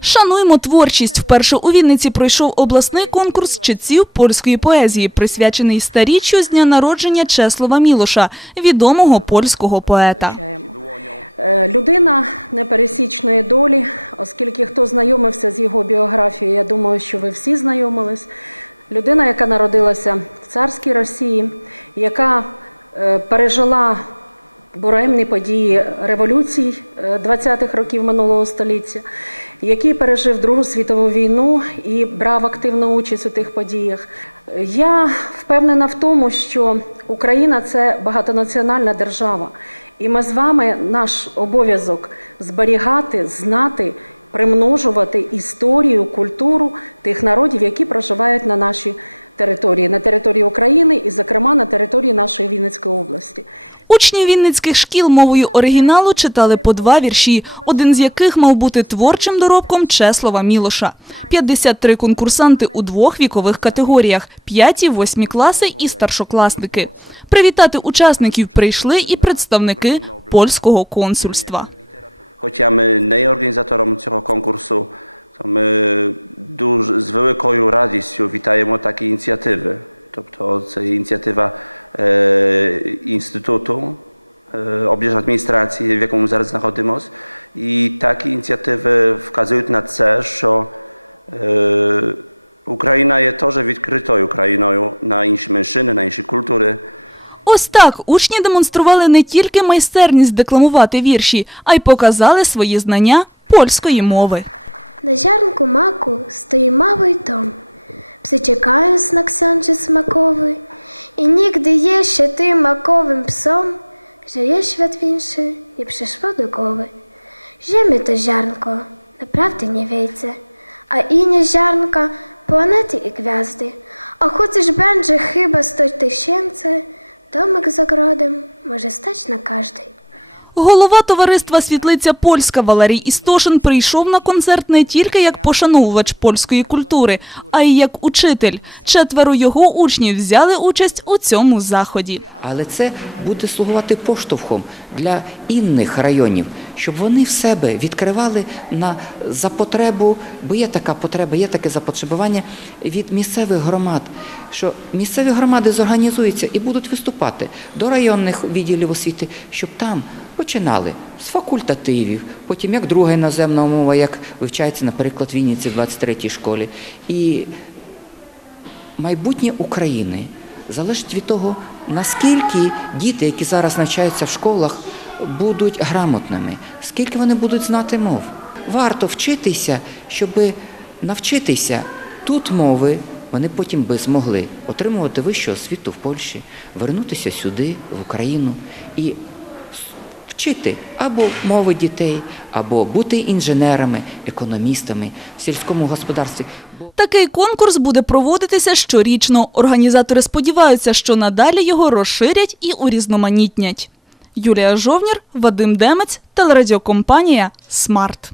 Шануємо творчість. Вперше у Вінниці пройшов обласний конкурс читців польської поезії, присвячений старіччю з дня народження Чеслова Мілоша, відомого польського поета. Е, Людина непересічної долі, оскільки хто знайомився з його біографією, я думаю, що ви всі знайомились. Людина, яка народилася в царській Росії, яка е, пережила буремні події революцій е, 20-х років минулого століття, який пережив Другу світову війну і брав активну участь у тих подіях. Я впевнена в тому, що Україна це багатонаціональна держава, і ми з вами наш обов'язок зберігати, знати, примножувати історію, культуру тих народів, які проживають на нашій території, на території України і, зокрема, на території нашої Вінницької області. Учні вінницьких шкіл мовою оригіналу читали по два вірші, один з яких мав бути творчим доробком Чеслова Мілоша. 53 конкурсанти у двох вікових категоріях – 5 8 класи і старшокласники. Привітати учасників прийшли і представники польського консульства. Хоча ми не є організатором цього конкурсу, то ми дуже з великою радістю вітаємо такі ініціативи. Тобто це ініціатива е, інституту, е, облдержадміністрації, в якому зараз знаходимося. І такі ініціативи вказують на це, що е, Україна є теж відкритою країною на інші меншини, на інші культури. Ось так учні демонстрували не тільки майстерність декламувати вірші, а й показали свої знання польської мови. На ziarnku maku stoi mały dom. Psy czekają na książę smakowy i nigdy jeszcze tym makowym psom, że jest świat nie przyszło do głowy. Ziemi to ziarnko, naprawdę nie wiejce, a inne ziarnka, planety i gwiazdy. A chociaż będzie chyba sto tysięcy, domek z ogrodem może stać na każdej. Голова товариства Світлиця Польська Валерій Істошин прийшов на концерт не тільки як пошановувач польської культури, а й як учитель. Четверо його учнів взяли участь у цьому заході. Але це буде слугувати поштовхом для інних районів, щоб вони в себе відкривали на за потребу, бо є така потреба, є таке запотребування від місцевих громад, що місцеві громади зорганізуються і будуть виступати до районних відділів освіти, щоб там починали з факультативів, потім як друга іноземна мова, як вивчається, наприклад, в Вінниці в 23-й школі. І майбутнє України залежить від того, наскільки діти, які зараз навчаються в школах, будуть грамотними, скільки вони будуть знати мов. Варто вчитися, щоб навчитися тут мови. Вони потім би змогли отримувати вищу освіту в Польщі, вернутися сюди, в Україну і вчити або мови дітей, або бути інженерами, економістами в сільському господарстві. Такий конкурс буде проводитися щорічно. Організатори сподіваються, що надалі його розширять і урізноманітнять. Юлія Жовнір, Вадим Демець, телерадіокомпанія «Смарт».